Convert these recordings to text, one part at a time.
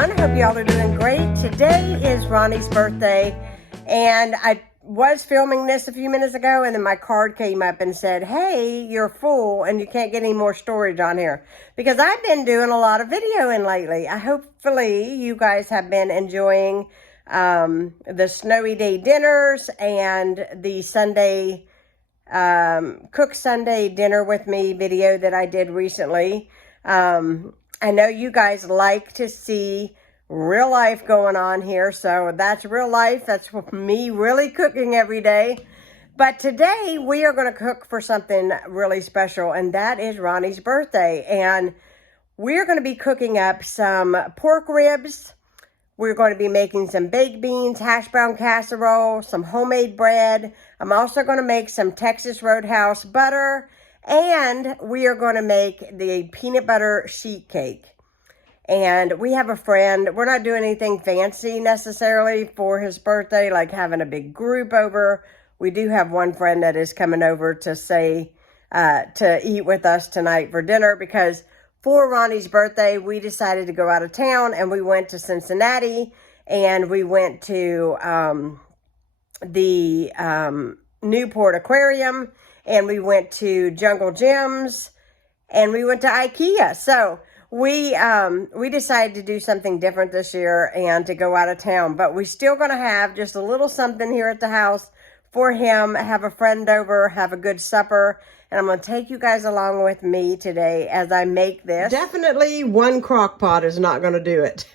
everyone. Hope y'all are doing great. Today is Ronnie's birthday, and I was filming this a few minutes ago, and then my card came up and said, hey, you're full and you can't get any more storage on here, because I've been doing a lot of videoing lately. Hopefully you guys have been enjoying the snowy day dinners and the Sunday Cook Sunday dinner with me video that I did recently. I know you guys like to see real life going on here, so that's real life. That's me really cooking every day. But today we are going to cook for something really special, and that is Ronnie's birthday. And we're going to be cooking up some pork ribs. We're going to be making some baked beans, hash brown casserole, some homemade bread. I'm also going to make some Texas Roadhouse butter. And we are going to make the peanut butter sheet cake. And we have a friend. We're not doing anything fancy necessarily for his birthday, like having a big group over. We do have one friend that is coming over to to eat with us tonight for dinner, because for Ronnie's birthday, we decided to go out of town and we went to Cincinnati, and we went to the Newport Aquarium, and we went to Jungle Gyms, and we went to IKEA. So we decided to do something different this year and to go out of town. But we're still going to have just a little something here at the house for him, have a friend over, have a good supper. And I'm going to take you guys along with me today as I make this. Definitely one crock pot is not going to do it.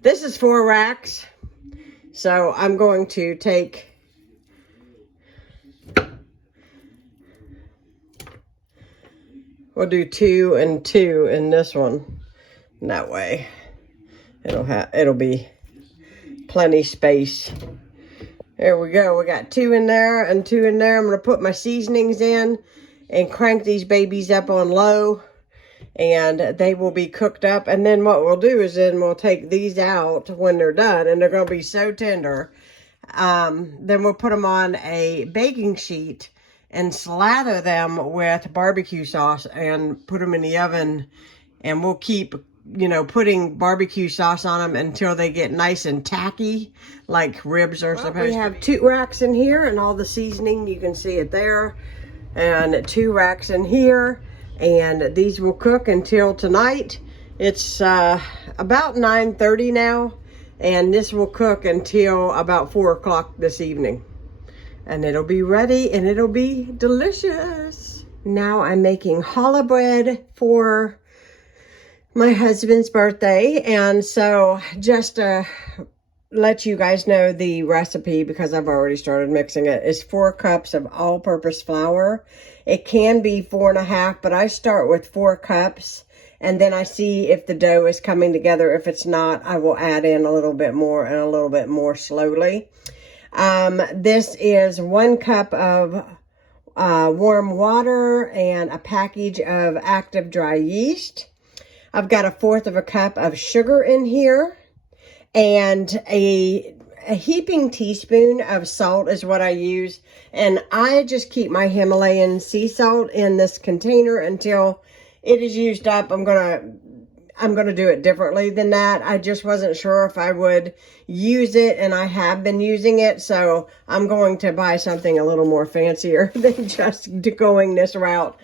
This is 4 racks. So I'm going to take... We'll do 2 and 2 in this one. And that way it'll be plenty space. There we go. We got 2 in there and 2 in there. I'm going to put my seasonings in and crank these babies up on low, and they will be cooked up. And then what we'll do is then we'll take these out when they're done, and they're going to be so tender. Then we'll put them on a baking sheet and slather them with barbecue sauce and put them in the oven. And we'll keep, putting barbecue sauce on them until they get nice and tacky, like ribs are supposed to be. We have 2 racks in here and all the seasoning, you can see it there. And 2 racks in here. And these will cook until tonight. It's about 9:30 now. And this will cook until about 4 o'clock this evening. And it'll be ready and it'll be delicious. Now I'm making challah bread for my husband's birthday. And so just to let you guys know the recipe, because I've already started mixing it, is 4 cups of all-purpose flour. It can be 4.5, but I start with 4 cups. And then I see if the dough is coming together. If it's not, I will add in a little bit more and a little bit more slowly. This is 1 cup of warm water and a package of active dry yeast. I've got 1/4 cup of sugar in here, and a heaping teaspoon of salt is what I use. And I just keep my Himalayan sea salt in this container until it is used up. I'm gonna do it differently than that. I just wasn't sure if I would use it, and I have been using it, so I'm going to buy something a little more fancier than just going this route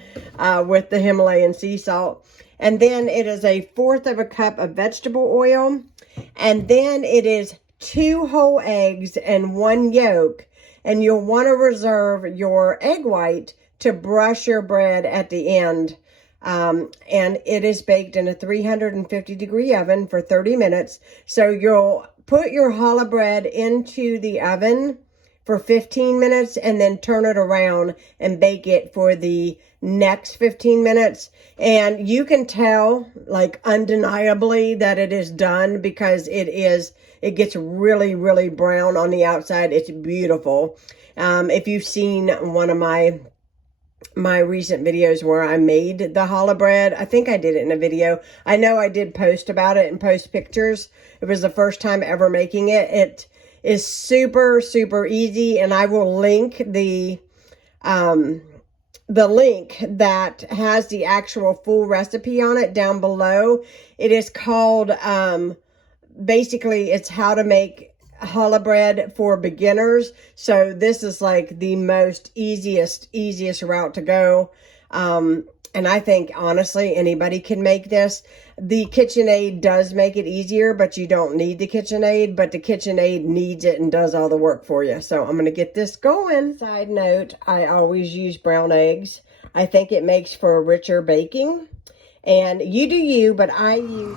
with the Himalayan sea salt. And then it is 1/4 cup of vegetable oil, and then it is 2 whole eggs and 1 yolk, and you'll want to reserve your egg white to brush your bread at the end. And it is baked in a 350-degree oven for 30 minutes. So you'll put your challah bread into the oven for 15 minutes and then turn it around and bake it for the next 15 minutes. And you can tell, like, undeniably that it is done, because it gets really, really brown on the outside. It's beautiful. If you've seen one of my recent videos where I made the challah bread, I think I did it in a video. I know I did post about it and post pictures. It was the first time ever making it. It is super, super easy, and I will link the the link that has the actual full recipe on it down below. It is called, basically it's how to make challah bread for beginners. So this is like the most easiest route to go. And I think honestly anybody can make this. The KitchenAid does make it easier, but you don't need the KitchenAid, but the KitchenAid needs it and does all the work for you. So I'm going to get this going. Side note, I always use brown eggs. I think it makes for a richer baking. And you do you, but I use...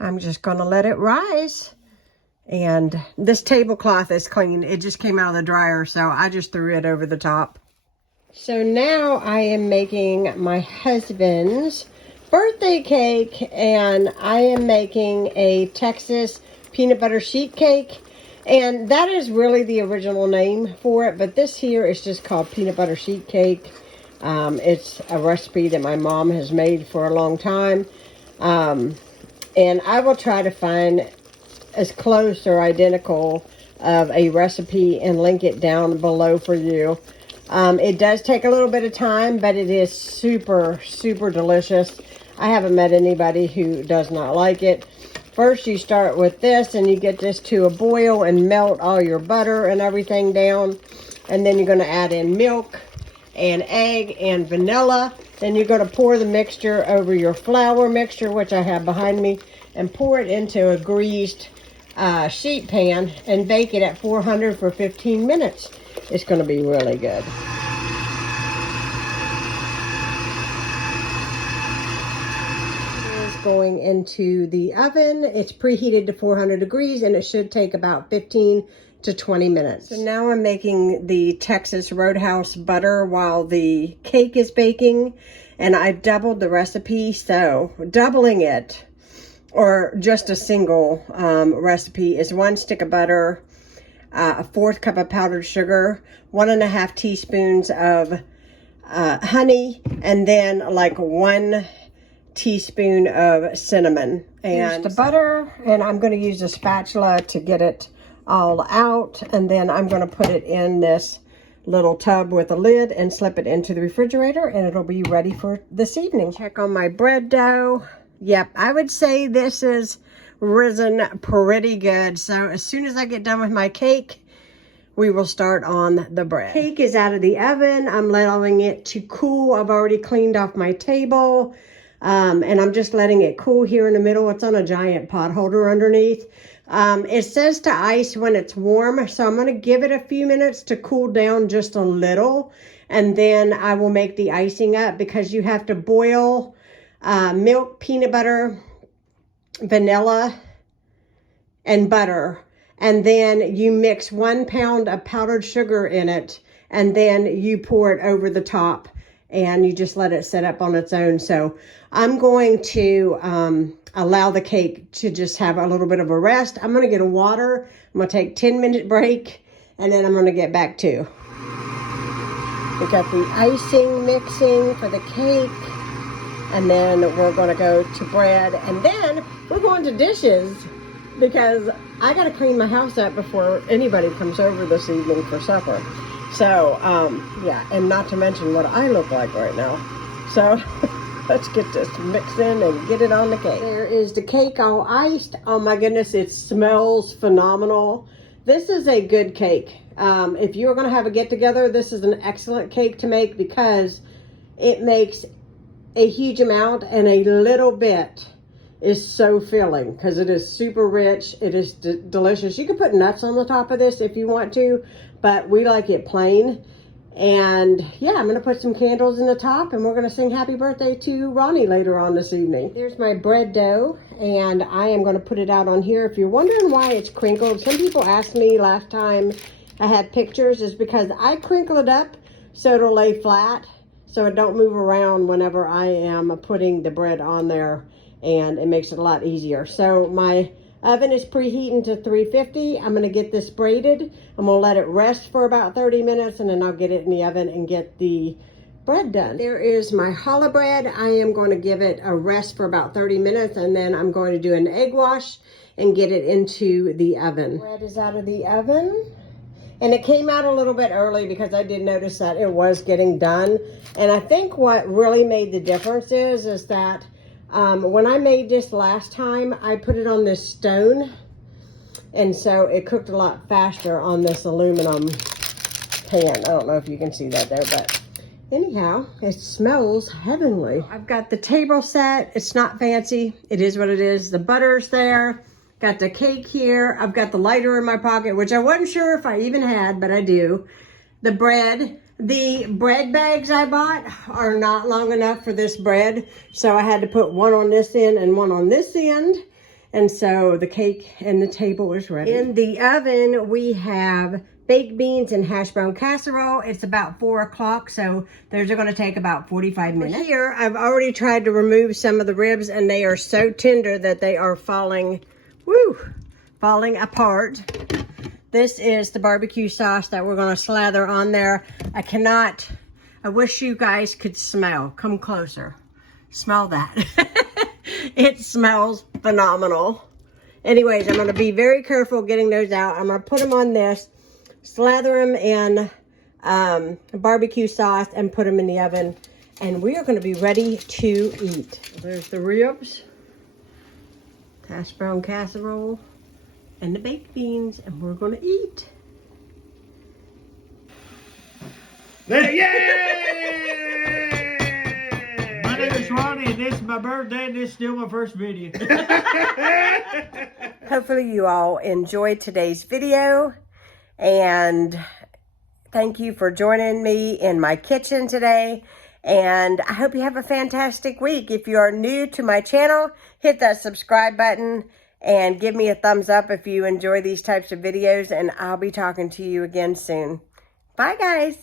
I'm just going to let it rise. And this tablecloth is clean. It just came out of the dryer, so I just threw it over the top. So now I am making my husband's birthday cake, and I am making a Texas peanut butter sheet cake. And that is really the original name for it, but this here is just called peanut butter sheet cake. It's a recipe that my mom has made for a long time. And I will try to find as close or identical of a recipe and link it down below for you. It does take a little bit of time, but it is super delicious. I haven't met anybody who does not like it. First you start with this and you get this to a boil and melt all your butter and everything down, and then you're going to add in milk and egg and vanilla. Then you're going to pour the mixture over your flour mixture, which I have behind me, and pour it into a greased sheet pan and bake it at 400 for 15 minutes. It's going to be really good. It is going into the oven. It's preheated to 400 degrees and it should take about 15 to 20 minutes. So now I'm making the Texas Roadhouse butter while the cake is baking, and I've doubled the recipe. So doubling it, or just a single recipe, is 1 stick of butter, a 1/4 cup of powdered sugar, 1.5 teaspoons of honey, and then like 1 teaspoon of cinnamon. And here's the butter, and I'm going to use a spatula to get it all out, and then I'm going to put it in this little tub with a lid and slip it into the refrigerator, and it'll be ready for this evening. Check on my bread dough. Yep, I would say this is risen pretty good. So as soon as I get done with my cake, we will start on the bread. Cake is out of the oven. I'm allowing it to cool. I've already cleaned off my table, and I'm just letting it cool here in the middle. It's on a giant pot holder underneath. It says to ice when it's warm, so I'm going to give it a few minutes to cool down just a little, and then I will make the icing up, because you have to boil milk, peanut butter, vanilla, and butter, and then you mix 1 pound of powdered sugar in it, and then you pour it over the top, and you just let it set up on its own. So I'm going to allow the cake to just have a little bit of a rest. I'm going to get a water. I'm going to take a 10-minute break, and then I'm going to get back to. We got the icing mixing for the cake. And then we're going to go to bread, and then we're going to dishes, because I got to clean my house up before anybody comes over this evening for supper. So, yeah, and not to mention what I look like right now. So, let's get this mixed in and get it on the cake. There is the cake all iced. Oh my goodness, it smells phenomenal. This is a good cake. If you're going to have a get-together, this is an excellent cake to make, because it makes a huge amount, and a little bit is so filling, because it is super rich. It is delicious. You can put nuts on the top of this if you want to, but we like it plain. And yeah, I'm going to put some candles in the top, and we're going to sing happy birthday to Ronnie later on this evening. There's my bread dough, and I am going to put it out on here. If you're wondering why it's crinkled, some people asked me last time I had pictures, is because I crinkle it up so it'll lay flat, so it don't move around whenever I am putting the bread on there, and it makes it a lot easier. So my oven is preheating to 350. I'm going to get this braided. I'm going to let it rest for about 30 minutes, and then I'll get it in the oven and get the bread done. There is my challah bread. I am going to give it a rest for about 30 minutes, and then I'm going to do an egg wash and get it into the oven. Bread is out of the oven. And it came out a little bit early because I did notice that it was getting done. And I think what really made the difference is that when I made this last time, I put it on this stone. And so it cooked a lot faster on this aluminum pan. I don't know if you can see that there, but anyhow, it smells heavenly. I've got the table set. It's not fancy. It is what it is. The butter's there. Got the cake here. I've got the lighter in my pocket, which I wasn't sure if I even had, but I do. The bread. The bread bags I bought are not long enough for this bread. So I had to put one on this end and one on this end. And so the cake and the table is ready. In the oven, we have baked beans and hash brown casserole. It's about 4 o'clock, so those are going to take about 45 minutes. Here, I've already tried to remove some of the ribs, and they are so tender that they are falling apart. This is the barbecue sauce that we're going to slather on there. I wish you guys could smell. Come closer. Smell that. It smells phenomenal. Anyways, I'm going to be very careful getting those out. I'm going to put them on this, slather them in barbecue sauce, and put them in the oven. And we are going to be ready to eat. There's the ribs, hash brown casserole, and the baked beans, and we're going to eat. Yay! My name is Ronnie, and this is my birthday, and this is still my first video. Hopefully you all enjoyed today's video, and thank you for joining me in my kitchen today. And I hope you have a fantastic week. If you are new to my channel, hit that subscribe button and give me a thumbs up if you enjoy these types of videos, and I'll be talking to you again soon. Bye, guys.